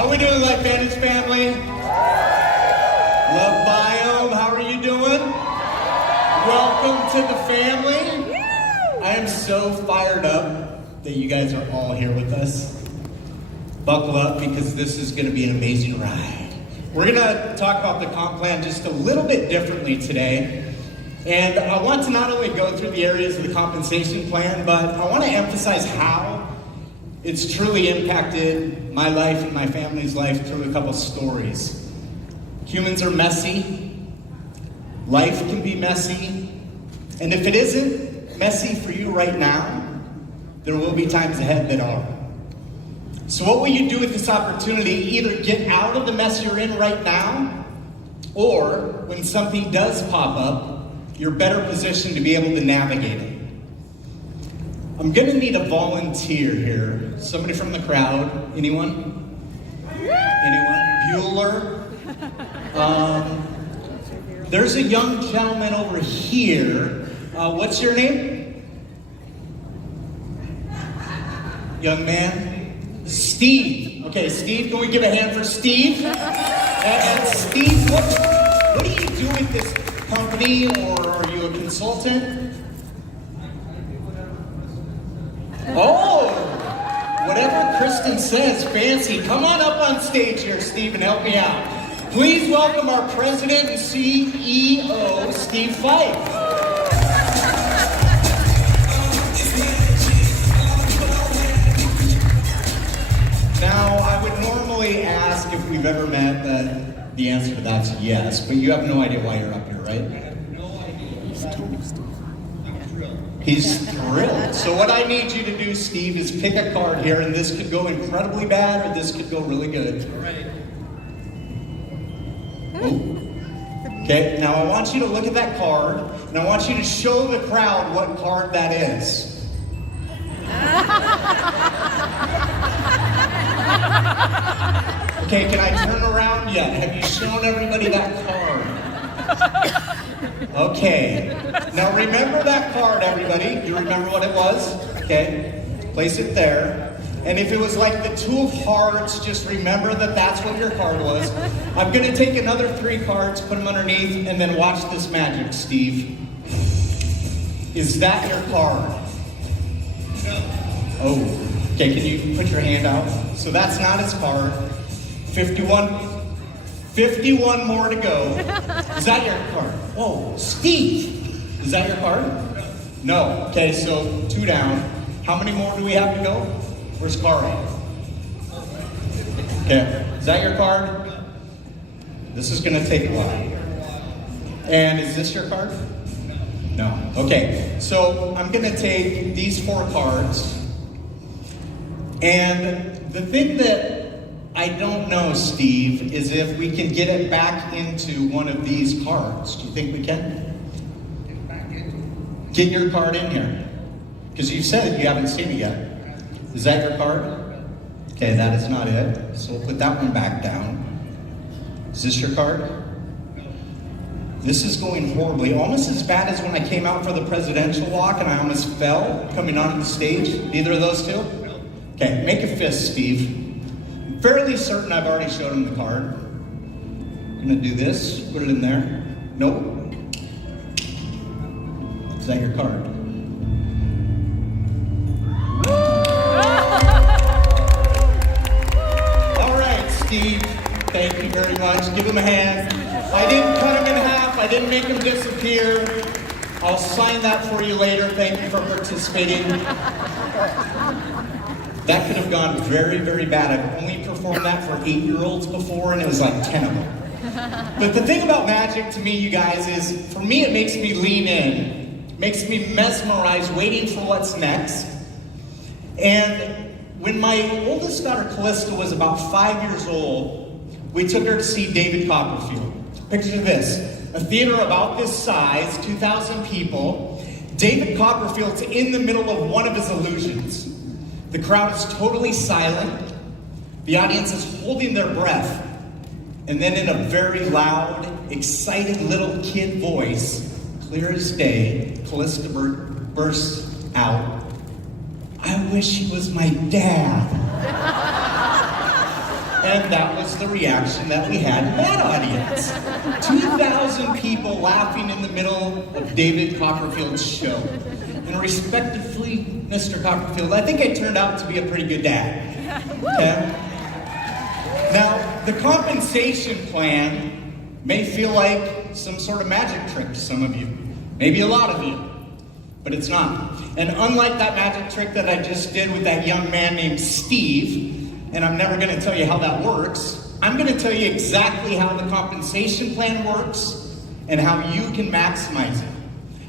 How are we doing, LifeVantage family? Love Biome, how are you doing? Welcome to the family. I am so fired up that you guys are all here with us. Buckle up because this is going to be an amazing ride. We're going to talk about the comp plan just a little bit differently today. And I want to not only go through the areas of the compensation plan, but I want to emphasize how it's truly impacted my life and my family's life through a couple stories. Humans are messy. Life can be messy. And if it isn't messy for you right now, there will be times ahead that are. So what will you do with this opportunity? Either get out of the mess you're in right now, or when something does pop up, you're better positioned to be able to navigate it. I'm gonna need a volunteer here. Somebody from the crowd. Anyone? Anyone? Bueller? There's a young gentleman over here. What's your name? Young man? Steve. Okay, Steve, can we give a hand for Steve? And Steve, what do you do with this company, or are you a consultant? Oh, whatever Kristen says, fancy. Come on up on stage here, Steve, and help me out. Please welcome our president and CEO, Steve Fife. Now, I would normally ask if we've ever met, that the answer to that's yes, but you have no idea why you're up here, right? I have no idea. I'm thrilled. He's thrilled. So what I need you to do, Steve, is pick a card here, and this could go incredibly bad, or this could go really good. All right. Ooh. Okay, now I want you to look at that card, and I want you to show the crowd what card that is. Okay, can I turn around yet? Have you shown everybody that card? Okay. Now remember that card, everybody. You remember what it was? Okay. Place it there. And if it was like the two of hearts, just remember that that's what your card was. I'm going to take another 3 cards, put them underneath, and then watch this magic, Steve. Is that your card? No. Oh. Okay, can you put your hand out? So that's not his card. 51 more to go. Is that your card? Whoa, Steve! Is that your card? No. Okay, so 2 down. How many more do we have to go? Where's Kari? Okay, is that your card? This is gonna take a while. And is this your card? No. Okay, so I'm gonna take these 4 cards. And the thing that I don't know, Steve, is if we can get it back into one of these cards. Do you think we can? Get back into it. Get your card in here. Because you said you haven't seen it yet. Is that your card? Okay, that is not it. So we'll put that one back down. Is this your card? This is going horribly. Almost as bad as when I came out for the presidential walk and I almost fell coming onto the stage. Neither of those two? Okay, make a fist, Steve. I'm fairly certain I've already showed him the card. I'm gonna do this, put it in there. Nope. Is that your card? All right, Steve, thank you very much. Give him a hand. I didn't cut him in half, I didn't make him disappear. I'll sign that for you later. Thank you for participating. That could have gone very, very bad. I've only performed that for 8-year-olds before, and it was like 10 of them. But the thing about magic to me, you guys, is for me it makes me lean in, makes me mesmerized, waiting for what's next. And when my oldest daughter, Callista, was about 5 years old, we took her to see David Copperfield. Picture this, a theater about this size, 2,000 people. David Copperfield's in the middle of one of his illusions. The crowd is totally silent. The audience is holding their breath. And then in a very loud, excited little kid voice, clear as day, Callista bursts out, "I wish he was my dad." And that was the reaction that we had in that audience. 2,000 people laughing in the middle of David Copperfield's show. And respectively, Mr. Copperfield, I think I turned out to be a pretty good dad. Okay? Now, the compensation plan may feel like some sort of magic trick to some of you. Maybe a lot of you. But it's not. And unlike that magic trick that I just did with that young man named Steve, and I'm never going to tell you how that works, I'm going to tell you exactly how the compensation plan works and how you can maximize it.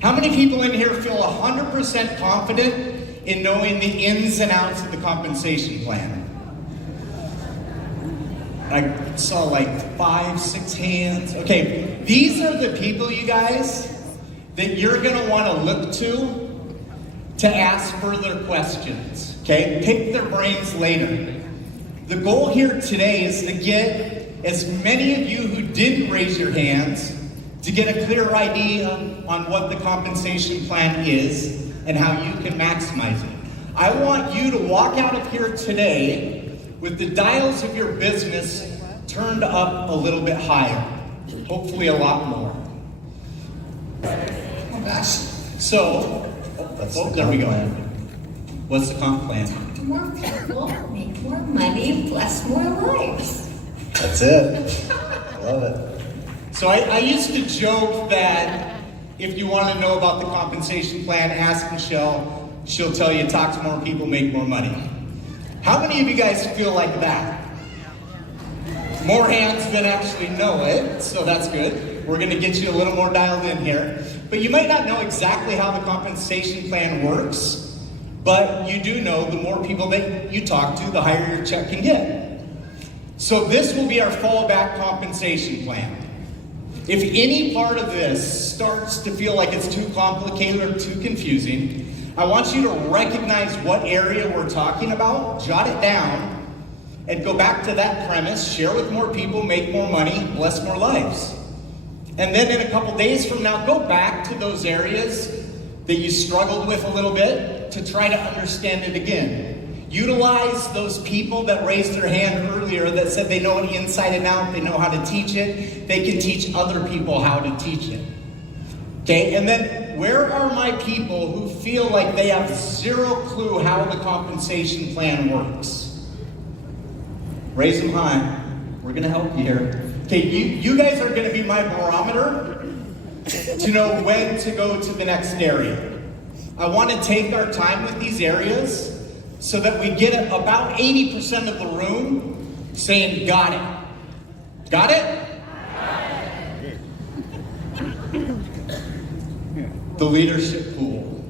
How many people in here feel 100% confident in knowing the ins and outs of the compensation plan? I saw like 5, 6 hands. Okay, these are the people, you guys, that you're going to want to look to ask further questions. Okay, pick their brains later. The goal here today is to get as many of you who didn't raise your hands to get a clear idea on what the compensation plan is and how you can maximize it. I want you to walk out of here today with the dials of your business turned up a little bit higher, hopefully a lot more. So, there we go. What's the comp plan? More people, make more money, bless more lives. That's it. I love it. So I used to joke that if you want to know about the compensation plan, ask Michelle. She'll tell you, talk to more people, make more money. How many of you guys feel like that? More hands than actually know it, so that's good. We're going to get you a little more dialed in here. But you might not know exactly how the compensation plan works. But you do know the more people that you talk to, the higher your check can get. So this will be our fallback compensation plan. If any part of this starts to feel like it's too complicated or too confusing, I want you to recognize what area we're talking about, jot it down, and go back to that premise, share with more people, make more money, bless more lives. And then in a couple days from now, go back to those areas that you struggled with a little bit, to try to understand it again. Utilize those people that raised their hand earlier that said they know it inside and out, they know how to teach it, they can teach other people how to teach it. Okay, and then where are my people who feel like they have zero clue how the compensation plan works? Raise them high. We're gonna help you here. Okay, you guys are gonna be my barometer to know when to go to the next area. I want to take our time with these areas so that we get about 80% of the room saying, got it. Got it? The leadership pool.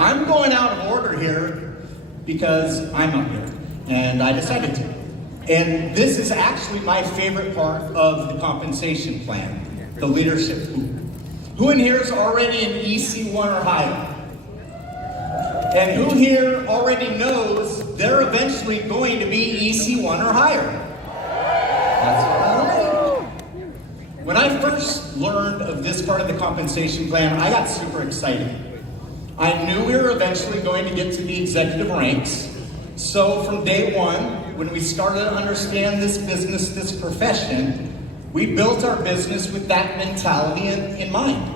I'm going out of order here because I'm up here and I decided to. And this is actually my favorite part of the compensation plan, the leadership pool. Who in here is already an EC1 or higher? And who here already knows they're eventually going to be EC1 or higher? That's what I like. When I first learned of this part of the compensation plan, I got super excited. I knew we were eventually going to get to the executive ranks. So from day one, when we started to understand this business, this profession, we built our business with that mentality in mind.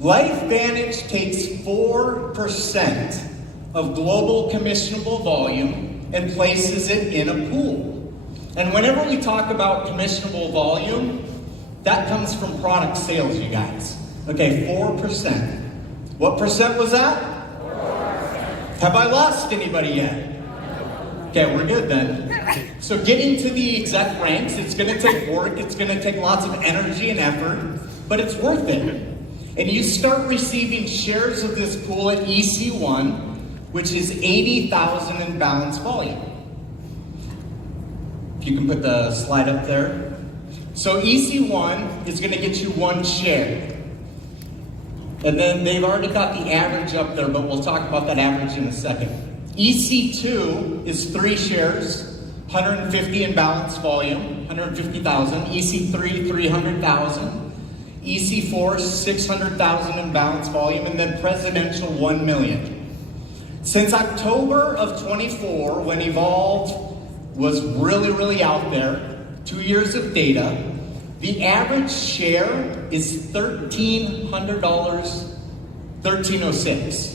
LifeVantage takes 4% of global commissionable volume and places it in a pool. And whenever we talk about commissionable volume, that comes from product sales, you guys. Okay, 4%. What percent was that? 4%. Have I lost anybody yet? Okay, we're good then. So getting to the exec ranks, it's gonna take work, it's gonna take lots of energy and effort, but it's worth it. And you start receiving shares of this pool at EC1, which is 80,000 in balance volume. If you can put the slide up there. So EC1 is gonna get you 1 share. And then they've already got the average up there, but we'll talk about that average in a second. EC2 is 3 shares, 150 in balance volume, 150,000. EC3, 300,000. EC4, 600,000 in balance volume, and then presidential 1 million. Since October of 24, when Evolve was really, really out there. 2 years of data. The average share is $1,300, $1,306.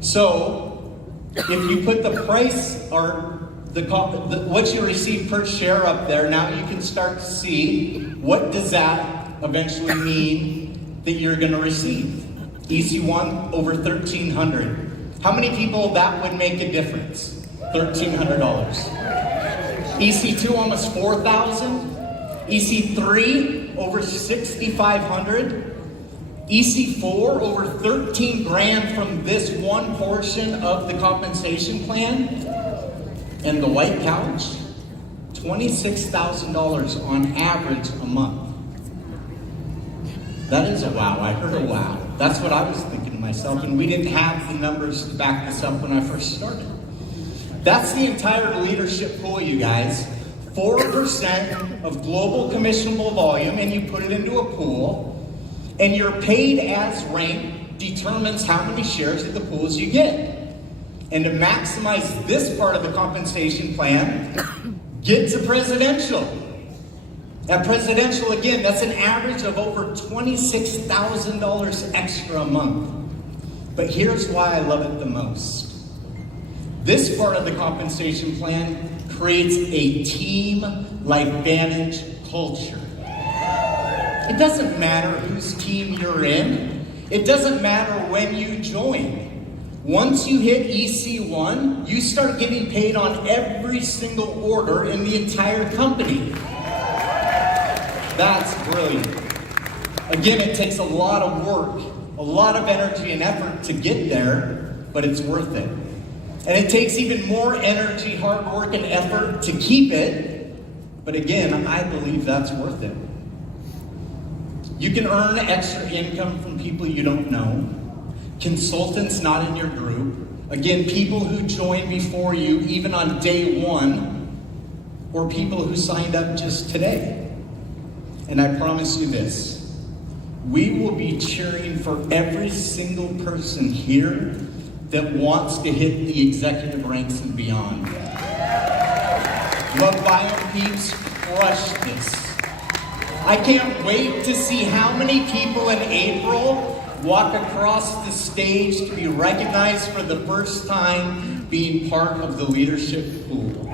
So, if you put the price or what you receive per share up there, now you can start to see what does that eventually mean that you're going to receive. EC1 over $1,300. How many people that would make a difference? $1,300. EC2 almost $4,000. EC3 over $6,500. EC4 over 13 grand from this one portion of the compensation plan. And the white couch, $26,000 on average a month. That is a wow. I heard a wow. That's what I was thinking to myself, and we didn't have the numbers to back this up when I first started. That's the entire leadership pool, you guys. 4% of global commissionable volume, and you put it into a pool, and your paid as rank determines how many shares of the pools you get. And to maximize this part of the compensation plan, get to presidential. At presidential, again, that's an average of over $26,000 extra a month. But here's why I love it the most. This part of the compensation plan creates a team LifeVantage culture. It doesn't matter whose team you're in. It doesn't matter when you join. Once you hit EC1, you start getting paid on every single order in the entire company. That's brilliant. Again, it takes a lot of work, a lot of energy and effort to get there, but it's worth it. And it takes even more energy, hard work, and effort to keep it, but again, I believe that's worth it. You can earn extra income from people you don't know, consultants not in your group, again, people who joined before you, even on day one, or people who signed up just today. And I promise you this, we will be cheering for every single person here that wants to hit the executive ranks and beyond. Love Bio Peeps crushed this. I can't wait to see how many people in April walk across the stage to be recognized for the first time being part of the leadership pool.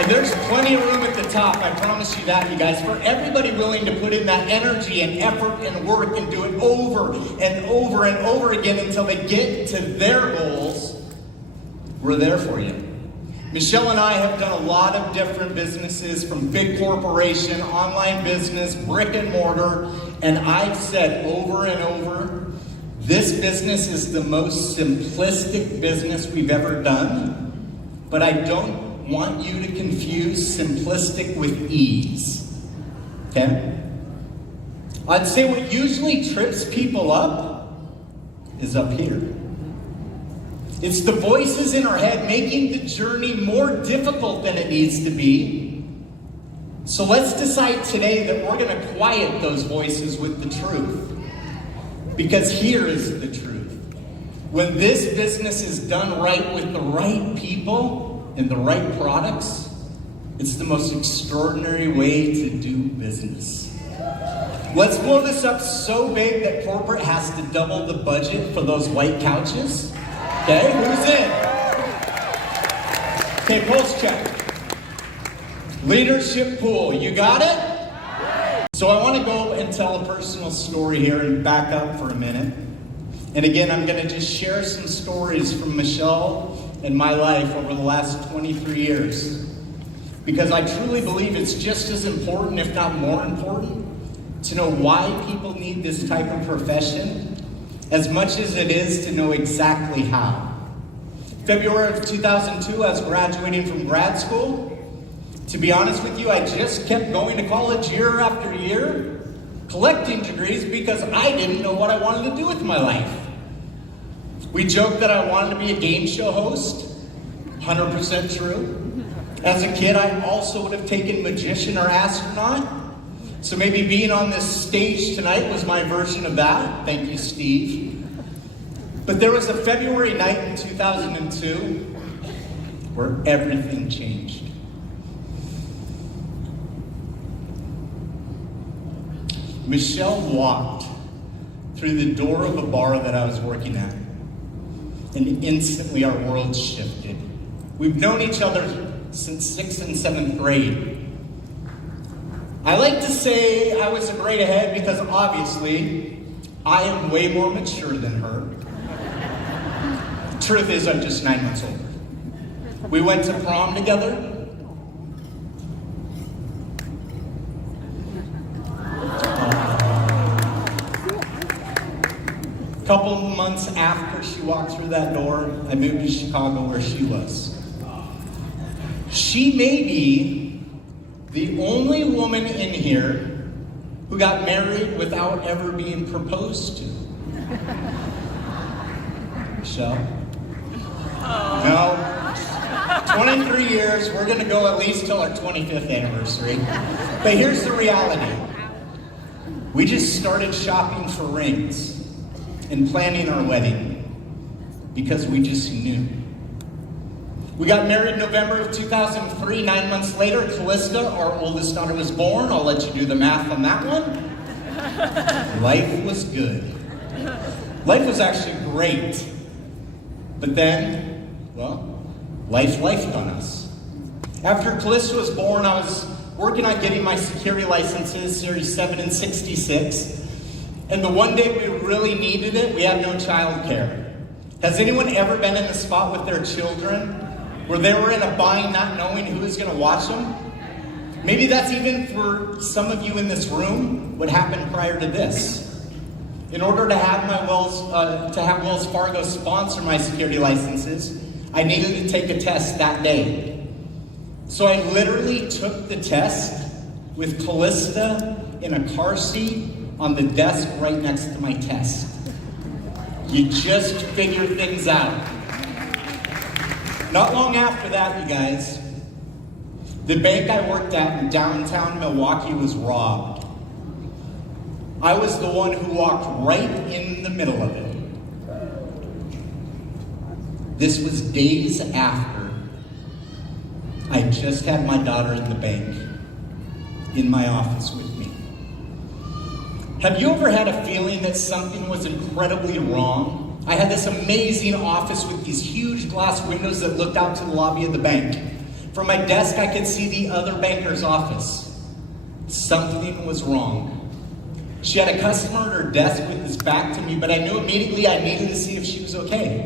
And there's plenty of room at the top, I promise you that, you guys, for everybody willing to put in that energy and effort and work and do it over and over and over again until they get to their goals. We're there for you. Michelle and I have done a lot of different businesses, from big corporation, online business, brick and mortar, and I've said over and over, this business is the most simplistic business we've ever done, but I don't want you to confuse simplistic with ease, okay? I'd say what usually trips people up is up here. It's the voices in our head making the journey more difficult than it needs to be. So let's decide today that we're going to quiet those voices with the truth. Because here is the truth. When this business is done right with the right people and the right products, it's the most extraordinary way to do business. Let's blow this up so big that corporate has to double the budget for those white couches. Okay, who's in? Okay, pulse check. Leadership pool, you got it? So I want to go and tell a personal story here and back up for a minute. And again, I'm going to just share some stories from Michelle and my life over the last 23 years. Because I truly believe it's just as important, if not more important, to know why people need this type of profession as much as it is to know exactly how. February of 2002, I was graduating from grad school. To be honest with you, I just kept going to college year after year, collecting degrees because I didn't know what I wanted to do with my life. We joked that I wanted to be a game show host. 100% true. As a kid, I also would have taken magician or astronaut. So maybe being on this stage tonight was my version of that. Thank you, Steve. But there was a February night in 2002 where everything changed. Michelle walked through the door of a bar that I was working at, and instantly our world shifted. We've known each other since 6th and 7th grade. I like to say I was a grade ahead because obviously I am way more mature than her. Truth is, I'm just 9 months older. We went to prom together. A couple months after she walked through that door, I moved to Chicago where she was. She may be the only woman in here who got married without ever being proposed to. Michelle? No. 23 years, we're gonna go at least till our 25th anniversary. But here's the reality. We just started shopping for rings and planning our wedding because we just knew. We got married in November of 2003. 9 months later, Callista, our oldest daughter, was born. I'll let you do the math on that one. Life was good. Life was actually great. But then, well, life lifed on us. After Callista was born, I was working on getting my security licenses, Series 7 and 66. And the one day we really needed it, we had no child care. Has anyone ever been in the spot with their children where they were in a bind not knowing who was going to watch them? Maybe that's even for some of you in this room what happened prior to this. In order to have Wells Fargo sponsor my security licenses, I needed to take a test that day. So I literally took the test with Callista in a car seat on the desk right next to my test. You just figure things out. Not long after that, you guys, the bank I worked at in downtown Milwaukee was robbed. I was the one who walked right in the middle of it. This was days after I just had my daughter in the bank, in my office with me. Have you ever had a feeling that something was incredibly wrong? I had this amazing office with these huge glass windows that looked out to the lobby of the bank. From my desk, I could see the other banker's office. Something was wrong. She had a customer at her desk with his back to me, but I knew immediately I needed to see if she was okay.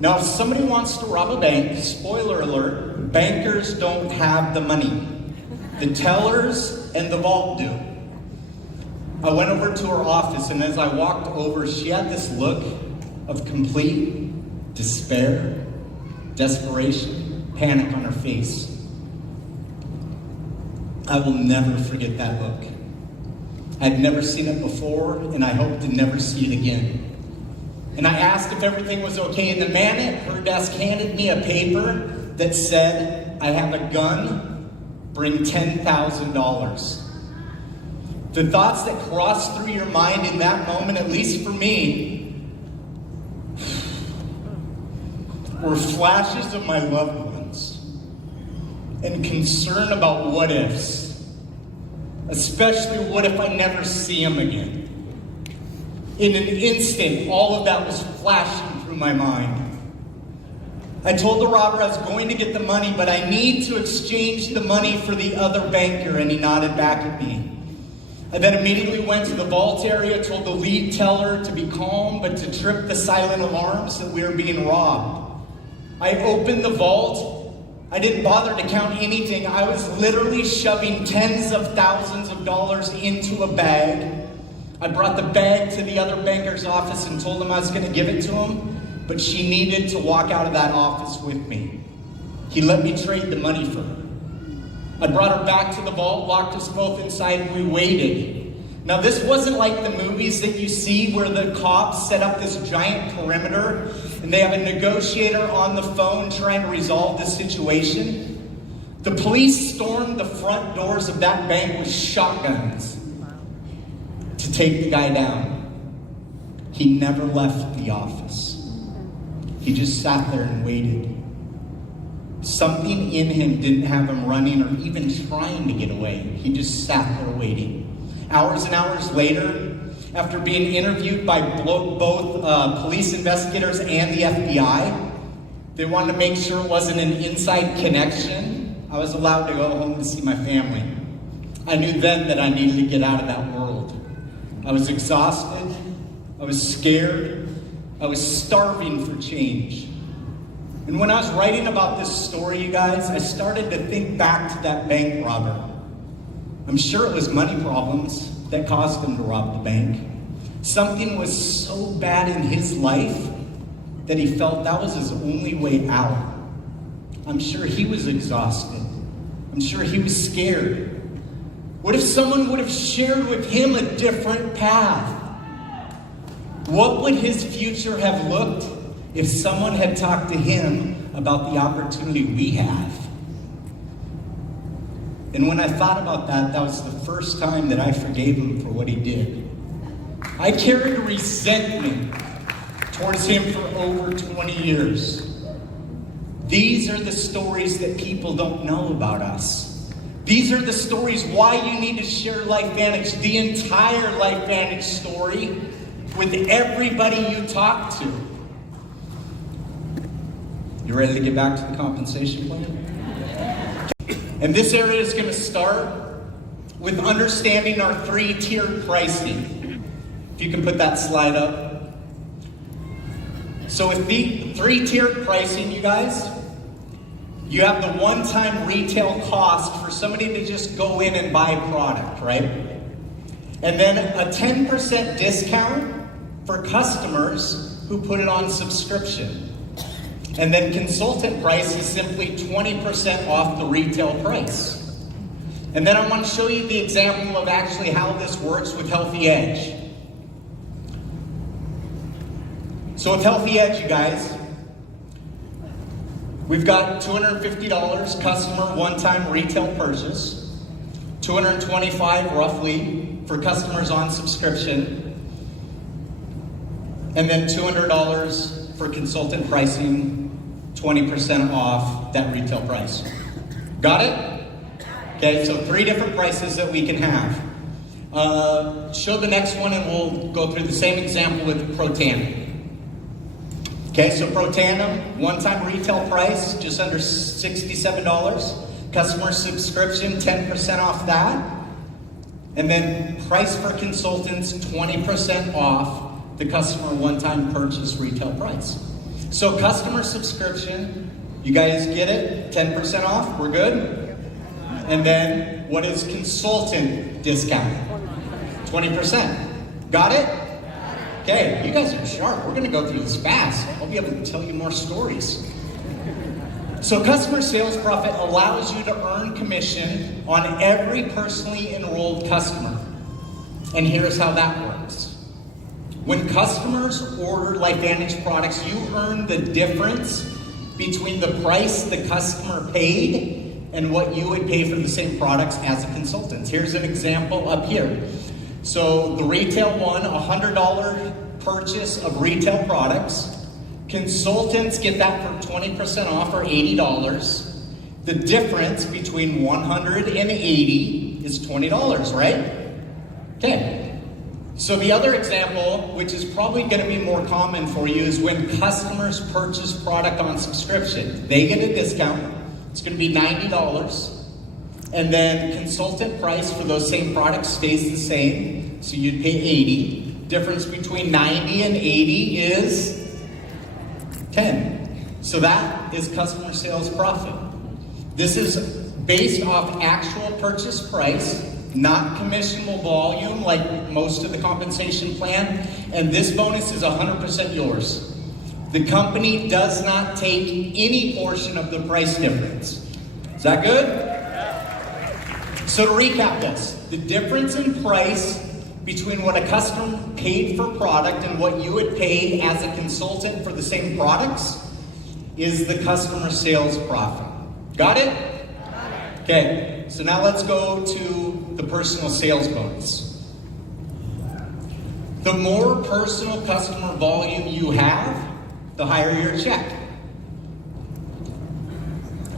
Now, if somebody wants to rob a bank, spoiler alert, bankers don't have the money. The tellers and the vault do. I went over to her office, and as I walked over, she had this look of complete despair, desperation, panic on her face. I will never forget that look. I'd never seen it before, and I hope to never see it again. And I asked if everything was okay, and the man at her desk handed me a paper that said, "I have a gun, bring $10,000. The thoughts that crossed through your mind in that moment, at least for me, were flashes of my loved ones and concern about what ifs, especially what if I never see them again. In an instant, all of that was flashing through my mind. I told the robber I was going to get the money, but I need to exchange the money for the other banker, and he nodded back at me. I then immediately went to the vault area, told the lead teller to be calm, but to trip the silent alarms that we were being robbed. I opened the vault. I didn't bother to count anything. I was literally shoving tens of thousands of dollars into a bag. I brought the bag to the other banker's office and told him I was going to give it to him, but she needed to walk out of that office with me. He let me trade the money for her. I brought her back to the vault, locked us both inside, and we waited. Now, this wasn't like the movies that you see where the cops set up this giant perimeter and they have a negotiator on the phone trying to resolve the situation. The police stormed the front doors of that bank with shotguns to take the guy down. He never left the office. He just sat there and waited. Something in him didn't have him running or even trying to get away. He just sat there waiting. Hours and hours later, after being interviewed by both police investigators and the FBI, they wanted to make sure it wasn't an inside connection. I was allowed to go home to see my family. I knew then that I needed to get out of that world. I was exhausted. I was scared. I was starving for change. And when I was writing about this story, you guys, I started to think back to that bank robber. I'm sure it was money problems that caused him to rob the bank. Something was so bad in his life that he felt that was his only way out. I'm sure he was exhausted. I'm sure he was scared. What if someone would have shared with him a different path? What would his future have looked if someone had talked to him about the opportunity we have? And when I thought about that, that was the first time that I forgave him for what he did. I carried resentment towards him for over 20 years. These are the stories that people don't know about us. These are the stories why you need to share LifeVantage, the entire LifeVantage story, with everybody you talk to. You ready to get back to the compensation plan? And this area is going to start with understanding our 3-tiered pricing. If you can put that slide up. So with the 3-tiered pricing, you guys, you have the one-time retail cost for somebody to just go in and buy a product, right? And then a 10% discount for customers who put it on subscription. And then consultant price is simply 20% off the retail price. And then I want to show you the example of actually how this works with Healthy Edge. So with Healthy Edge, you guys, we've got $250 customer one-time retail purchase, $225 roughly for customers on subscription, and then $200 for consultant pricing, 20% off that retail price. Got it? Okay, so 3 different prices that we can have. Show the next one and we'll go through the same example with Protandim. Okay, so Protandim, one-time retail price, just under $67. Customer subscription, 10% off that. And then price for consultants, 20% off the customer one-time purchase retail price. So customer subscription, you guys get it? 10% off, we're good? And then what is consultant discount? 20%. Got it? Okay, you guys are sharp. We're gonna go through this fast. I'll be able to tell you more stories. So customer sales profit allows you to earn commission on every personally enrolled customer. And here's how that works. When customers order LifeVantage products, you earn the difference between the price the customer paid and what you would pay for the same products as a consultant. Here's an example up here. So the retail one, $100 purchase of retail products. Consultants get that for 20% off or $80. The difference between $100 and $80 is $20, right? Okay. So the other example, which is probably going to be more common for you, is when customers purchase product on subscription. They get a discount. It's going to be $90. And then consultant price for those same products stays the same. So you'd pay $80. Difference between 90 and 80 is 10. So that is customer sales profit. This is based off actual purchase price, not commissionable volume like most of the compensation plan. And this bonus is 100% yours. The company does not take any portion of the price difference. Is that good? So to recap this, the difference in price between what a customer paid for product and what you would pay as a consultant for the same products is the customer sales profit. Got it? Okay, so now let's go to the personal sales bonus. The more personal customer volume you have, the higher your check.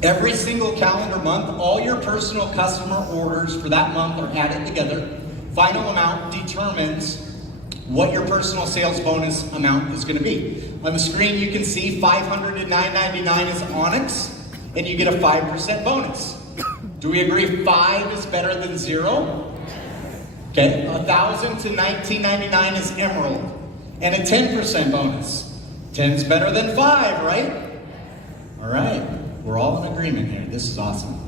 Every single calendar month, all your personal customer orders for that month are added together. Final amount determines what your personal sales bonus amount is going to be. On the screen, you can see $500 to $999 is Onyx, and you get a 5% bonus. Do we agree 5 is better than 0? Okay, $1,000 to $1999 is Emerald, and a 10% bonus. 10's better than 5, right? All right, we're all in agreement here. This is awesome.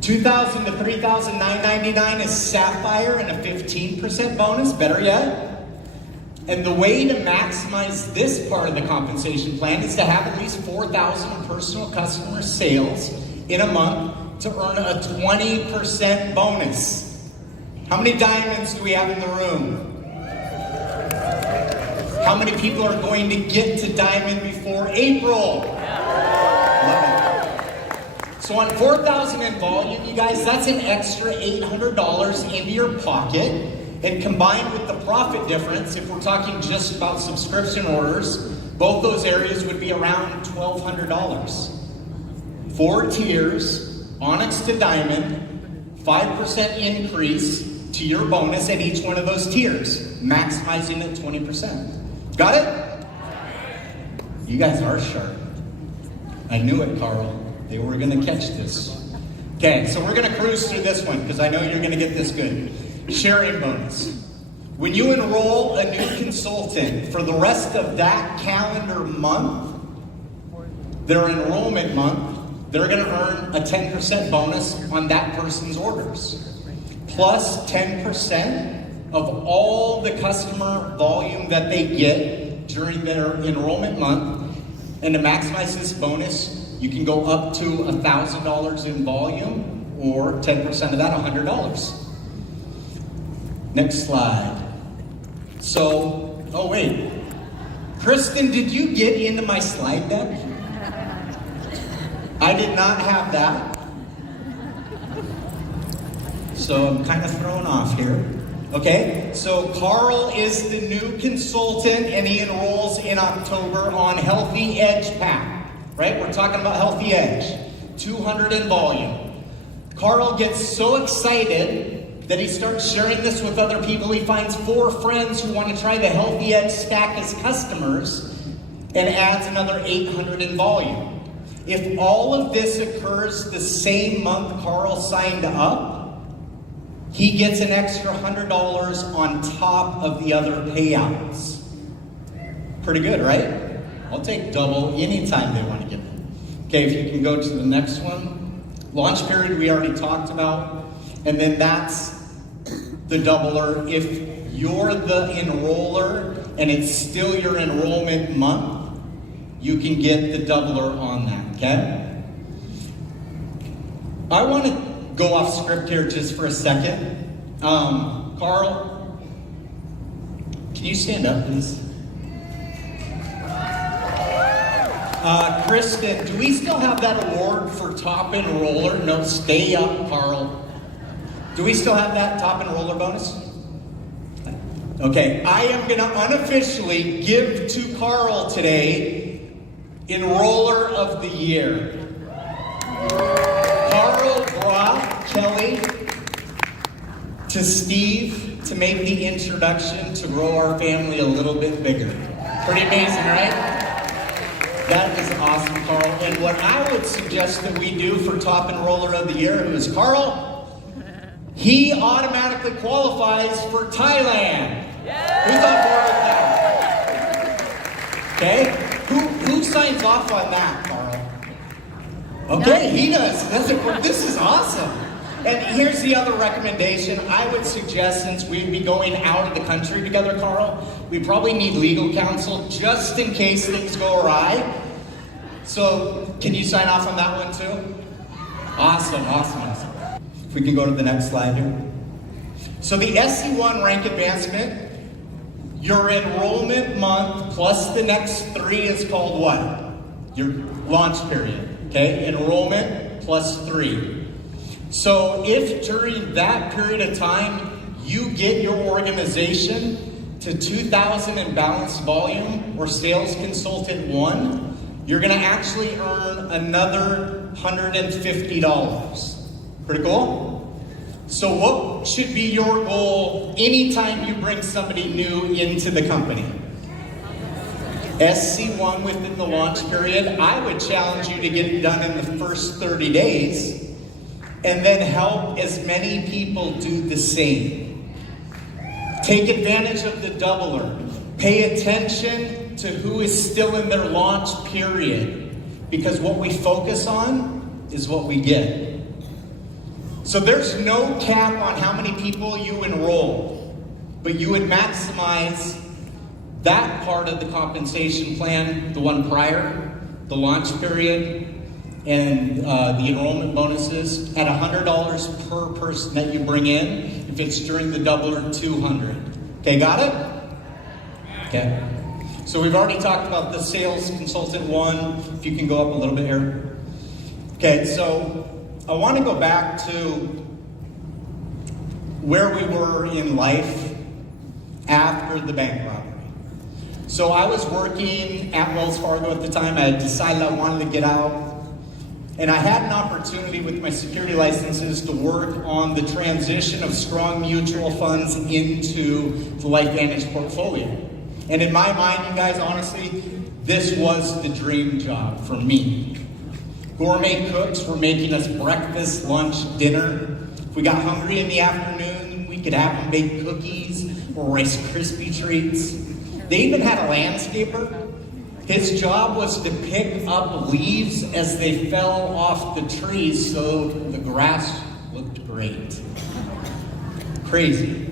$2,000 to $3,999 is Sapphire, and a 15% bonus. Better yet. And the way to maximize this part of the compensation plan is to have at least 4,000 personal customer sales in a month to earn a 20% bonus. How many diamonds do we have in the room? How many people are going to get to diamond before April? Love it. So on 4,000 in volume, you guys, that's an extra $800 into your pocket. And combined with the profit difference, if we're talking just about subscription orders, both those areas would be around $1,200. 4 tiers, Onyx to Diamond, 5% increase to your bonus at each one of those tiers, maximizing at 20%. Got it? You guys are sharp. I knew it, Carl. They were going to catch this. Okay, so we're going to cruise through this one because I know you're going to get this good. Sharing bonus. When you enroll a new consultant for the rest of that calendar month, their enrollment month, they're going to earn a 10% bonus on that person's orders. Plus 10% of all the customer volume that they get during their enrollment month. And to maximize this bonus, you can go up to $1,000 in volume, or 10% of that, $100. Next slide. So, oh wait. Kristen, did you get into my slide deck? I did not have that. So I'm kind of thrown off here. Okay, so Carl is the new consultant and he enrolls in October on Healthy Edge Pack. Right? We're talking about Healthy Edge. 200 in volume. Carl gets so excited that he starts sharing this with other people. He finds 4 friends who want to try the Healthy Edge stack as customers and adds another 800 in volume. If all of this occurs the same month Carl signed up, he gets an extra $100 on top of the other payouts. Pretty good, right? I'll take double anytime they want to get it. Okay, if you can go to the next one. Launch period we already talked about. And then that's the doubler. If you're the enroller and it's still your enrollment month, you can get the doubler on that, okay? I want to go off script here just for a second. Carl, can you stand up, please? Kristen, do we still have that award for top enroller? No, stay up, Carl. Do we still have that top enroller bonus? Okay, I am going to unofficially give to Carl today Enroller of the Year. Carl brought Kelly to Steve to make the introduction to grow our family a little bit bigger. Pretty amazing, right? That is awesome, Carl. And what I would suggest that we do for top enroller of the year, who is Carl, he automatically qualifies for Thailand. Who's on board with that? Okay, who signs off on that, Carl? Okay, he does. This is awesome. And here's the other recommendation. I would suggest, since we'd be going out of the country together, Carl, we probably need legal counsel just in case things go awry. So, can you sign off on that one too? Awesome. If we can go to the next slide here. So the SC1 rank advancement, your enrollment month plus the next 3 is called what? Your launch period, okay? Enrollment plus 3. So if during that period of time you get your organization to 2,000 in balanced volume or sales consultant 1, you're going to actually earn another $150. Pretty cool? So what should be your goal anytime you bring somebody new into the company? SC1 within the launch period. I would challenge you to get it done in the first 30 days and then help as many people do the same. Take advantage of the doubler. Pay attention to who is still in their launch period, because what we focus on is what we get. So there's no cap on how many people you enroll, but you would maximize that part of the compensation plan, the one prior, the launch period, and the enrollment bonuses at $100 per person that you bring in. If it's during the doubler, $200. Okay, got it? Okay. So we've already talked about the sales consultant one. If you can go up a little bit here. Okay, so I want to go back to where we were in life after the bank robbery. So I was working at Wells Fargo at the time. I had decided I wanted to get out. And I had an opportunity with my security licenses to work on the transition of strong mutual funds into the LifeVantage portfolio. And in my mind, you guys, honestly, this was the dream job for me. Gourmet cooks were making us breakfast, lunch, dinner. If we got hungry in the afternoon, we could have them bake cookies or Rice Krispie treats. They even had a landscaper. His job was to pick up leaves as they fell off the trees so the grass looked great. Crazy.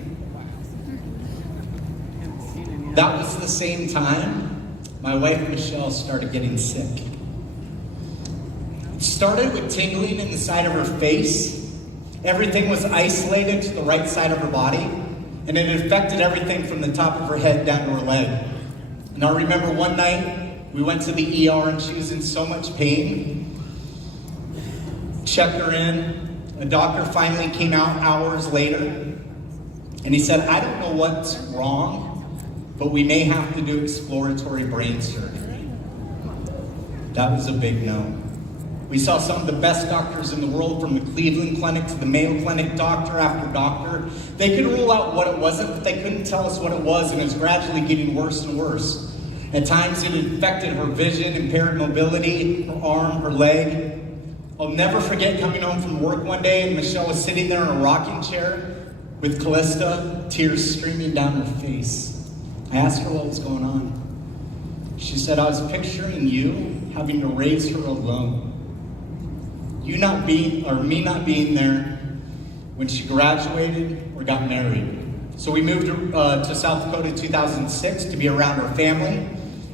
That was the same time my wife Michelle started getting sick. It started with tingling in the side of her face. Everything was isolated to the right side of her body, and it affected everything from the top of her head down to her leg. And I remember one night, we went to the ER and she was in so much pain. Checked her in. A doctor finally came out hours later, and he said, I don't know what's wrong, but we may have to do exploratory brain surgery. That was a big no. We saw some of the best doctors in the world, from the Cleveland Clinic to the Mayo Clinic, doctor after doctor. They could rule out what it wasn't, but they couldn't tell us what it was, and it was gradually getting worse and worse. At times it affected her vision, impaired mobility, her arm, her leg. I'll never forget coming home from work one day and Michelle was sitting there in a rocking chair with Callista, tears streaming down her face. I asked her what was going on. She said, I was picturing you having to raise her alone. Me not being there when she graduated or got married. So we moved to South Dakota in 2006 to be around her family.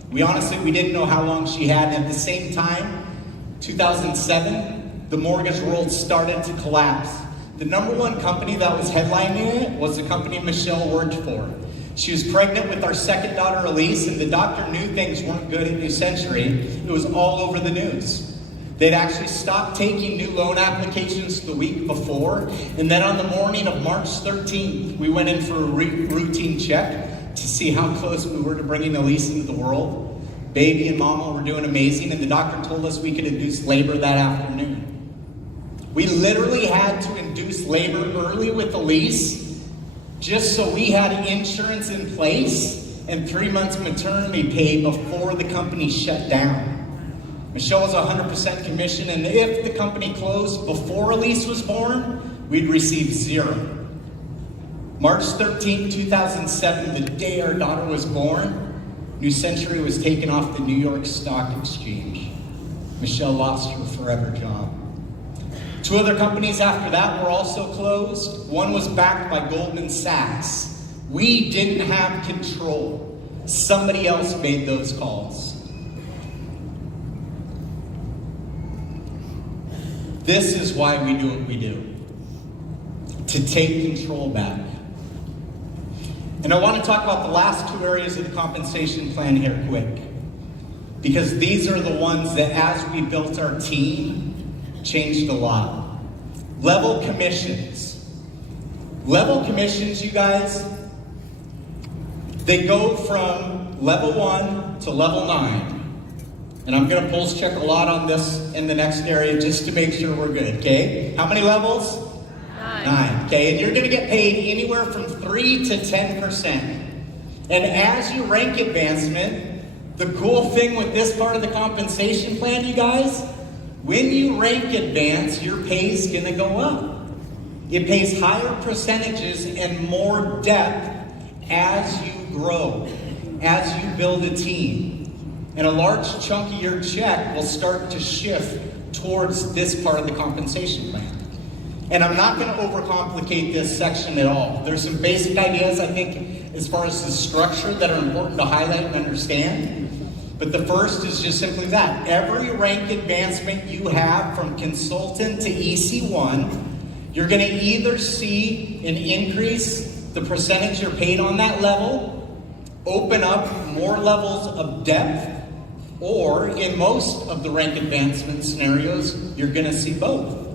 We didn't know how long she had. And at the same time, 2007, the mortgage world started to collapse. The number one company that was headlining it was the company Michelle worked for. She was pregnant with our second daughter, Elise, and the doctor knew things weren't good at New Century. It was all over the news. They'd actually stopped taking new loan applications the week before, and then on the morning of March 13th, we went in for a routine check to see how close we were to bringing Elise into the world. Baby and mama were doing amazing, and the doctor told us we could induce labor that afternoon. We literally had to induce labor early with Elise just so we had insurance in place and 3 months maternity pay before the company shut down. Michelle was 100% commission, and if the company closed before Elise was born, we'd receive $0. March 13, 2007, the day our daughter was born, New Century was taken off the New York Stock Exchange. Michelle lost her forever job. 2 other companies after that were also closed. One was backed by Goldman Sachs. We didn't have control. Somebody else made those calls. This is why we do what we do. To take control back. And I want to talk about the last 2 areas of the compensation plan here quick. Because these are the ones that, as we built our team, changed a lot. Level commissions. Level commissions, you guys, they go from level 1 to level 9. And I'm going to pulse check a lot on this in the next area just to make sure we're good, okay? How many levels? 9. Okay, and you're going to get paid anywhere from 3 to 10%. And as you rank advancement, the cool thing with this part of the compensation plan, you guys, when you rank advance, your pay is going to go up. It pays higher percentages and more depth as you grow, as you build a team. And a large chunk of your check will start to shift towards this part of the compensation plan. And I'm not going to overcomplicate this section at all. There's some basic ideas, I think, as far as the structure that are important to highlight and understand. But the first is just simply that. Every rank advancement you have from consultant to EC1, you're going to either see an increase, the percentage you're paid on that level, open up more levels of depth, or in most of the rank advancement scenarios, you're going to see both.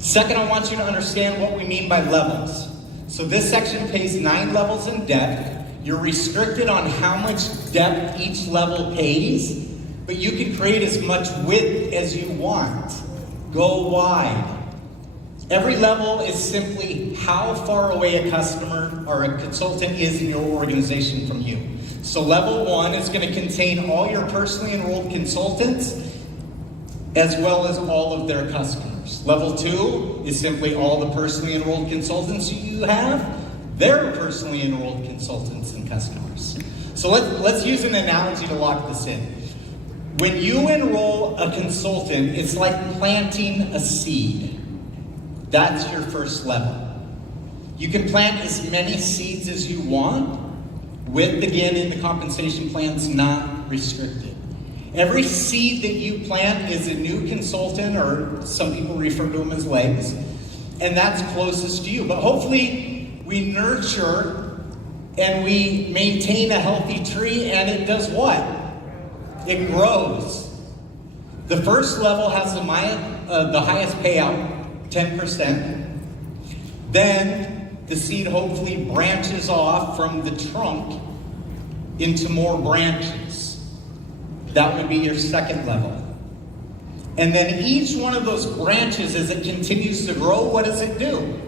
Second, I want you to understand what we mean by levels. So this section pays 9 levels in depth. You're restricted on how much depth each level pays, but you can create as much width as you want. Go wide. Every level is simply how far away a customer or a consultant is in your organization from you. So level 1 is going to contain all your personally enrolled consultants as well as all of their customers. Level 2 is simply all the personally enrolled consultants you have, their personally enrolled consultants and customers. So let's use an analogy to lock this in. When you enroll a consultant, it's like planting a seed. That's your first level. You can plant as many seeds as you want. Width, again, in the compensation plan is not restricted. Every seed that you plant is a new consultant, or some people refer to them as legs, and that's closest to you. But hopefully we nurture and we maintain a healthy tree, and it does what? It grows. The first level has the highest payout, 10%. Then the seed hopefully branches off from the trunk into more branches. That would be your second level. And then each one of those branches, as it continues to grow, what does it do?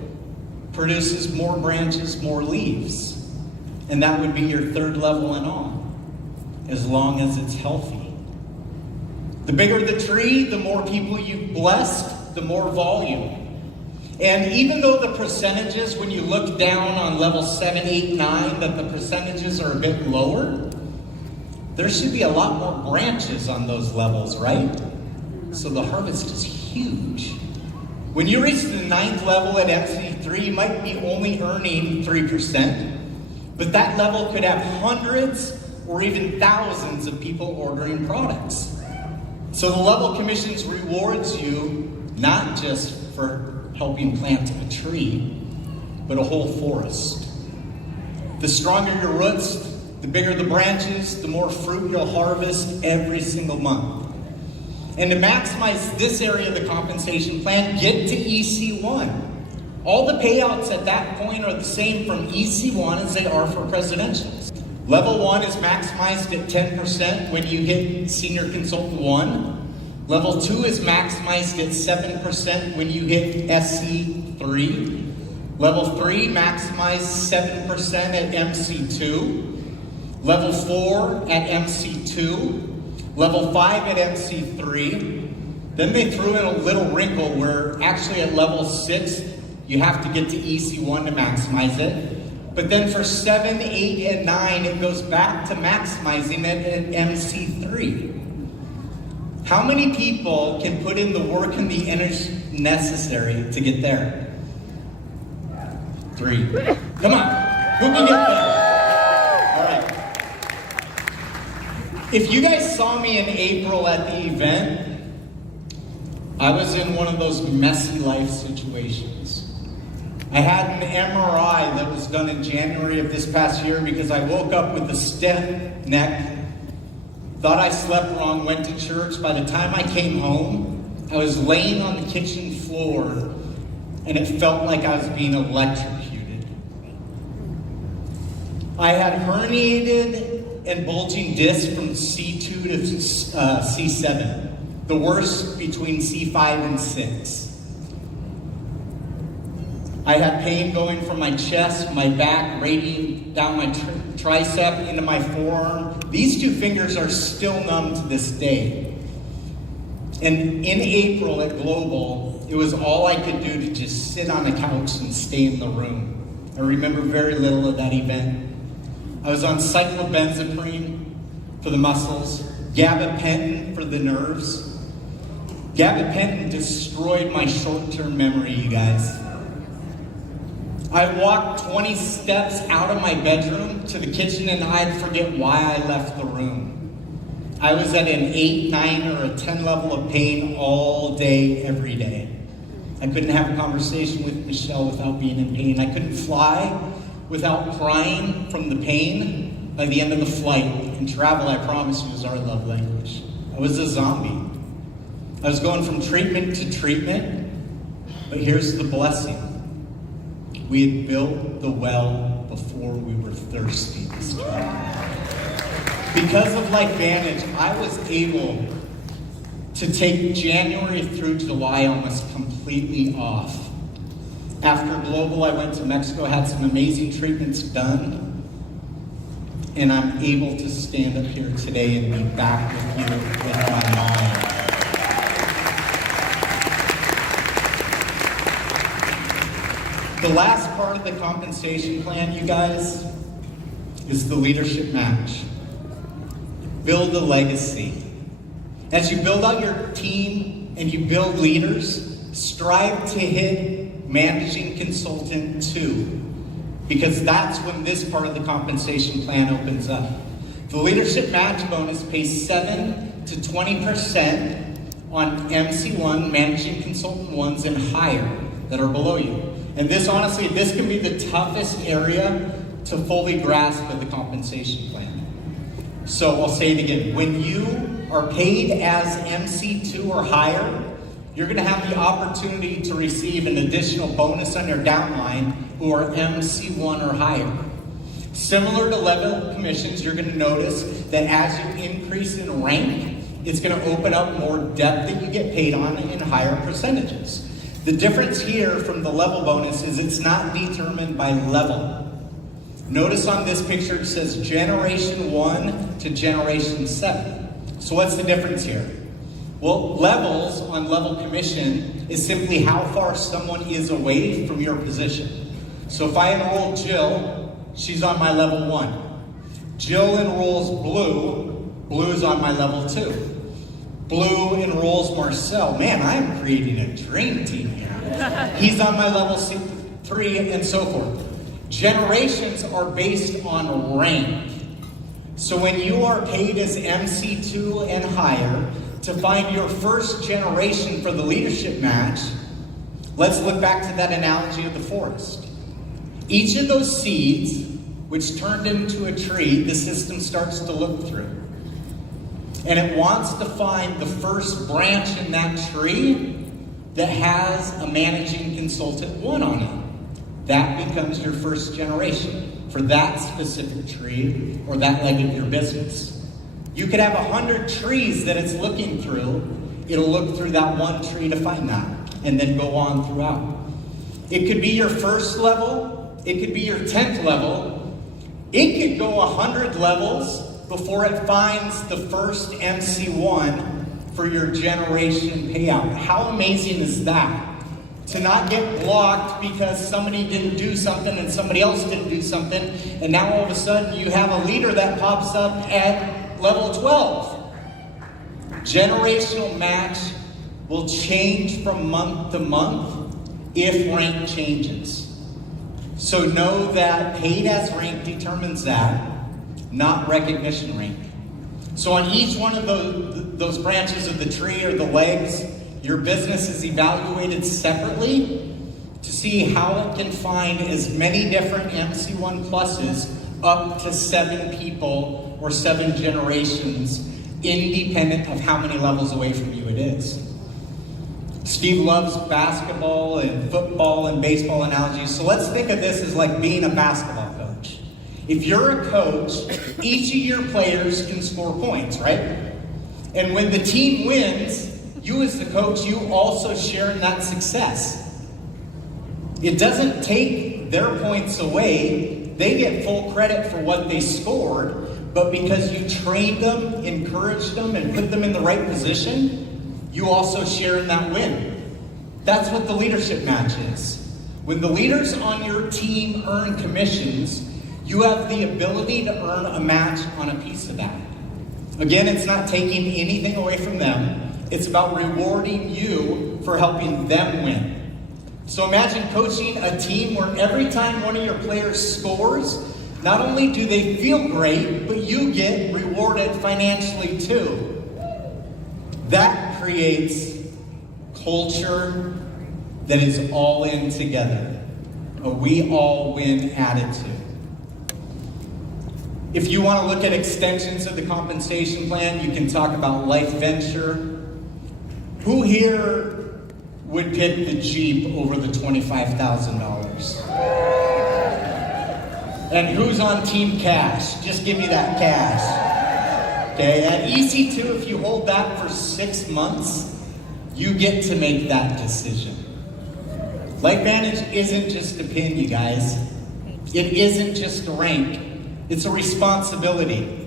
Produces more branches, more leaves. And that would be your third level and on, as long as it's healthy. The bigger the tree, the more people you've blessed, the more volume. And even though the percentages, when you look down on level 7, 8, 9, that the percentages are a bit lower, there should be a lot more branches on those levels, right? So the harvest is huge. When you reach the 9th level at MC3, you might be only earning 3%, but that level could have hundreds or even thousands of people ordering products. So the level commissions rewards you not just for helping plant a tree, but a whole forest. The stronger your roots, the bigger the branches, the more fruit you'll harvest every single month. And to maximize this area of the compensation plan, get to EC1. All the payouts at that point are the same from EC1 as they are for presidentials. Level 1 is maximized at 10% when you hit Senior Consultant 1. Level 2 is maximized at 7% when you hit SC3. Level 3 maximized 7% at MC2. Level 4 at MC2. Level 5 at MC3. Then they threw in a little wrinkle where actually at level 6, you have to get to EC1 to maximize it. But then for 7, 8, and 9, it goes back to maximizing it at MC3. How many people can put in the work and the energy necessary to get there? 3. Come on, who can get there? All right. If you guys saw me in April at the event, I was in one of those messy life situations. I had an MRI that was done in January of this past year because I woke up with a stiff neck. Thought I slept wrong, went to church. By the time I came home, I was laying on the kitchen floor and it felt like I was being electrocuted. I had herniated and bulging disc from C2 to C7. The worst between C5 and 6. I had pain going from my chest, my back, radiating down my tricep into my forearm. These 2 fingers are still numb to this day. And in April at Global, it was all I could do to just sit on a couch and stay in the room. I remember very little of that event. I was on cyclobenzaprine for the muscles, gabapentin for the nerves. Gabapentin destroyed my short-term memory, you guys. I walked 20 steps out of my bedroom to the kitchen and I'd forget why I left the room. I was at an 8, 9, or a 10 level of pain all day, every day. I couldn't have a conversation with Michelle without being in pain. I couldn't fly without crying from the pain by the end of the flight. And travel, I promise you, is our love language. I was a zombie. I was going from treatment to treatment, but here's the blessing. We had built the well before we were thirsty this time. Because of LifeVantage, I was able to take January through July almost completely off. After Global, I went to Mexico, had some amazing treatments done, and I'm able to stand up here today and be back with you with my mom. The last part of the compensation plan, you guys, is the leadership match. Build a legacy. As you build out your team and you build leaders, strive to hit managing consultant 2, because that's when this part of the compensation plan opens up. The leadership match bonus pays 7 to 20% on MC1, managing consultant 1s, and higher that are below you. And this, honestly, this can be the toughest area to fully grasp of the compensation plan. So I'll say it again. When you are paid as MC2 or higher, you're going to have the opportunity to receive an additional bonus on your downline who are MC1 or higher. Similar to level commissions, you're going to notice that as you increase in rank, it's going to open up more depth that you get paid on in higher percentages. The difference here from the level bonus is it's not determined by level. Notice on this picture it says Generation 1 to Generation 7. So what's the difference here? Well, levels on level commission is simply how far someone is away from your position. So if I enroll Jill, she's on my level 1. Jill enrolls Blue, Blue's on my level 2. Blue enrolls Marcel. Man, I'm creating a dream team here. He's on my level 3, and so forth. Generations are based on rank. So when you are paid as MC2 and higher, to find your first generation for the leadership match, let's look back to that analogy of the forest. Each of those seeds, which turned into a tree, the system starts to look through. And it wants to find the first branch in that tree that has a managing consultant 1 on it. That becomes your first generation for that specific tree or that leg of your business. You could have 100 trees that it's looking through. It'll look through that one tree to find that and then go on throughout. It could be your first level. It could be your 10th level. It could go 100 levels before it finds the first MC1 for your generation payout. How amazing is that? To not get blocked because somebody didn't do something and somebody else didn't do something, and now all of a sudden you have a leader that pops up at level 12. Generational match will change from month to month if rank changes. So know that paid as rank determines that, not recognition rank. So on each one of those branches of the tree or the legs, your business is evaluated separately to see how it can find as many different MC1 pluses up to 7 people or 7 generations, independent of how many levels away from you it is. Steve loves basketball and football and baseball analogies, so let's think of this as like being a basketball coach. If you're a coach, each of your players can score points, right? And when the team wins, you as the coach, you also share in that success. It doesn't take their points away. They get full credit for what they scored, but because you trained them, encouraged them, and put them in the right position, you also share in that win. That's what the leadership match is. When the leaders on your team earn commissions, you have the ability to earn a match on a piece of that. Again, it's not taking anything away from them. It's about rewarding you for helping them win. So imagine coaching a team where every time one of your players scores, not only do they feel great, but you get rewarded financially too. That creates culture that is all in together. A we all win attitude. If you want to look at extensions of the compensation plan, you can talk about LifeVantage. Who here would pick the Jeep over the $25,000? And who's on Team Cash? Just give me that cash. Okay, at EC2, if you hold that for 6 months, you get to make that decision. LifeVantage isn't just a pin, you guys. It isn't just a rank. It's a responsibility.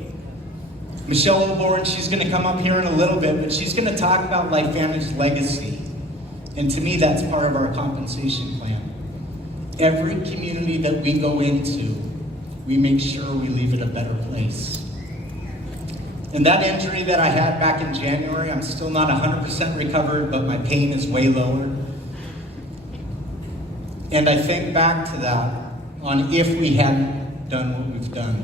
Michelle Oborn, she's going to come up here in a little bit, but she's going to talk about LifeVantage's legacy. And to me, that's part of our compensation plan. Every community that we go into, we make sure we leave it a better place. And that injury that I had back in January, I'm still not 100% recovered, but my pain is way lower. And I think back to that on if we hadn't done what we've done.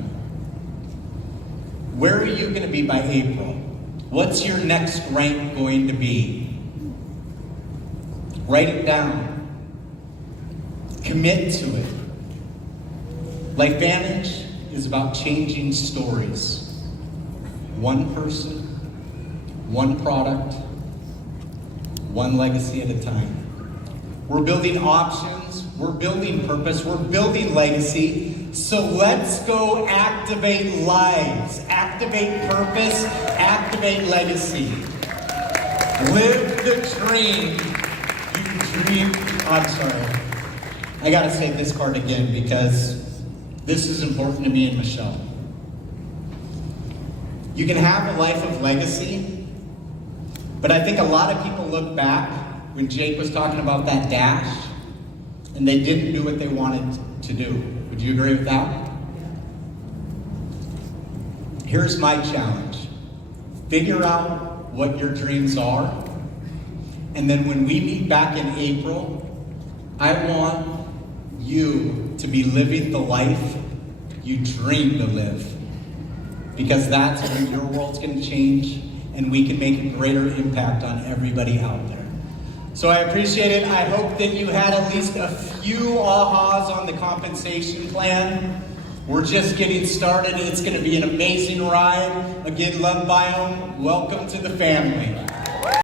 Where are you going to be by April? What's your next rank going to be? Write it down. Commit to it. LifeVantage is about changing stories. One person, one product, one legacy at a time. We're building options, we're building purpose, we're building legacy. So let's go activate lives, activate purpose, activate legacy. Live the dream. You dream. I'm sorry. I gotta say this part again because this is important to me and Michelle. You can have a life of legacy, but I think a lot of people look back when Jake was talking about that dash and they didn't do what they wanted to do. Would you agree with that? Here's my challenge. Figure out what your dreams are, and then when we meet back in April, I want you to be living the life you dream to live. Because that's when your world's going to change and we can make a greater impact on everybody out there. So I appreciate it. I hope that you had at least a few ahas on the compensation plan. We're just getting started. It's going to be an amazing ride. Again, Love Biome, welcome to the family.